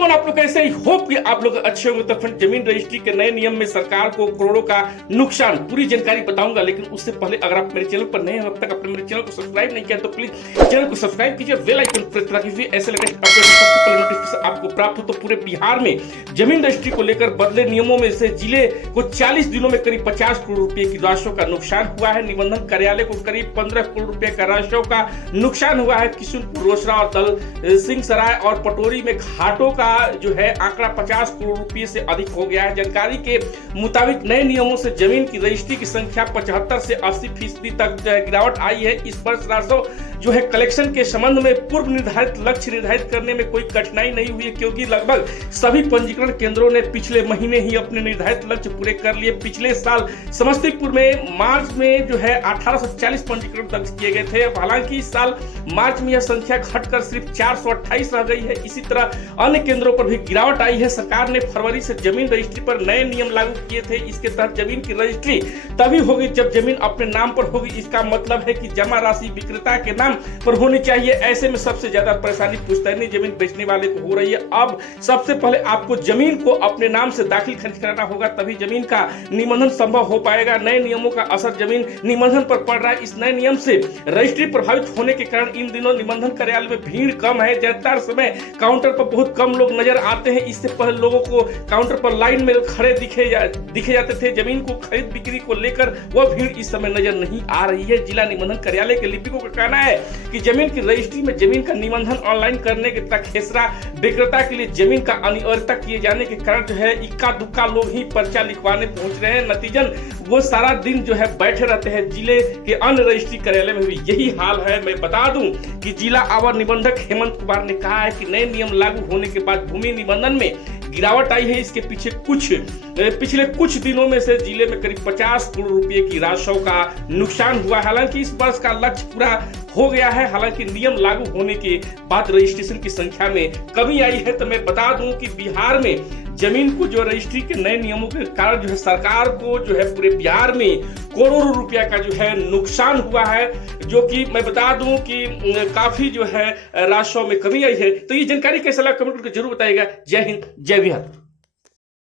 Everyone, आप लोग कैसे? आई होप कि आप लोग अच्छे होंगे। तो फ्रेंड, जमीन रजिस्ट्री के नए नियम में सरकार को करोड़ों का नुकसान, पूरी जानकारी बताऊंगा। लेकिन उससे पहले अगर आप मेरे चैनल पर नए हैं, अब तक आपने मेरे चैनल को सब्सक्राइब नहीं किया तो प्लीज चैनल को सब्सक्राइब कीजिए, बेल आइकन प्रेस कीजिए, ऐसे लेटेस्ट अपडेट सबसे पहले नोटिफिकेशन आपको प्राप्त हो। तो पूरे बिहार में जमीन रजिस्ट्री को लेकर बदले नियमों में से जिले को 40 दिनों में करीब 50 करोड़ रुपए की राशि का नुकसान हुआ है। निबंधन कार्यालय को करीब 15 करोड़ रुपए का राशि का नुकसान हुआ है। किशनपुर, रोसड़ा और दल सिंह सराय और पटोरी में घाटों का जो है आंकड़ा 50 करोड़ रुपए से अधिक हो गया है। जानकारी के मुताबिक नए नियमों से जमीन की रजिस्ट्री की संख्या 75 से 80% तक गिरावट आई है। इस वर्ष राजस्व जो है कलेक्शन के संबंध में पूर्व निर्धारित लक्ष्य निर्धारित करने में कोई कठिनाई नहीं हुई है, क्योंकि लगभग सभी पंजीकरण केंद्रों ने पिछले महीने ही अपने निर्धारित लक्ष्य पूरे कर लिए। पिछले साल समस्तीपुर में मार्च में जो है 1840 पंजीकरण दर्ज किए गए थे। हालांकि इस साल मार्च में यह संख्या घटकर सिर्फ 428 रह गई है। इसी तरह अन्य केंद्रों पर भी गिरावट आई है। सरकार ने फरवरी से जमीन रजिस्ट्री पर नए नियम लागू किए थे। इसके तहत जमीन की रजिस्ट्री तभी होगी जब जमीन अपने नाम पर होगी। इसका मतलब है कि जमा राशि विक्रेता के नाम पर होनी चाहिए। ऐसे में सबसे ज्यादा परेशानी पुश्तैनी जमीन बेचने वाले को हो रही है। अब सबसे पहले आपको जमीन को अपने नाम से दाखिल खारिज कराना होगा, तभी जमीन का निबंधन संभव हो पाएगा। नए नियमों का असर जमीन निबंधन पर पड़ रहा है। इस नए नियम से रजिस्ट्री प्रभावित होने के कारण इन दिनों निबंधन कार्यालय में भीड़ कम है। ज्यादातर समय काउंटर पर बहुत कम लोग नजर आते हैं। इससे पहले लोगों को काउंटर पर लाइन में खड़े दिखे जाते थे। जमीन को खरीद बिक्री को लेकर वह भीड़ इस समय नजर नहीं आ रही है। जिला निबंधन कार्यालय के लिपिकों का कहना है कि जमीन की रजिस्ट्री में जमीन का निबंधन ऑनलाइन करने के तक खेसरा विक्रेता के लिए जमीन का अनिवार्यता किए जाने के कारण जो है इक्का दुक्का लोग ही पर्चा लिखवाने पहुंच रहे हैं। नतीजन वो सारा दिन जो है बैठे रहते हैं। जिले के अन्य रजिस्ट्री कार्यालय में भी यही हाल है। मैं बता दूं कि जिला अवर निबंधक हेमंत कुमार ने कहा है कि नए नियम लागू होने के बाद भूमि निबंधन में गिरावट आई है। इसके पीछे पिछले कुछ दिनों में से जिले में करीब 50 करोड़ रुपए की राशि का नुकसान हुआ। हालांकि इस वर्ष का लक्ष्य पूरा हो गया है। हालांकि नियम लागू होने के बाद रजिस्ट्रेशन की संख्या में कमी आई है। तो मैं बता दूं कि बिहार में जमीन को जो रजिस्ट्री के नए नियमों के कारण जो है सरकार को जो है पूरे बिहार में करोड़ों रुपया का जो है नुकसान हुआ है, जो कि मैं बता दूं कि काफी जो है राशि में कमी आई है। तो ये जानकारी कैसा लगा कमेंट करके जरूर बताइएगा। जय हिंद, जय बिहार।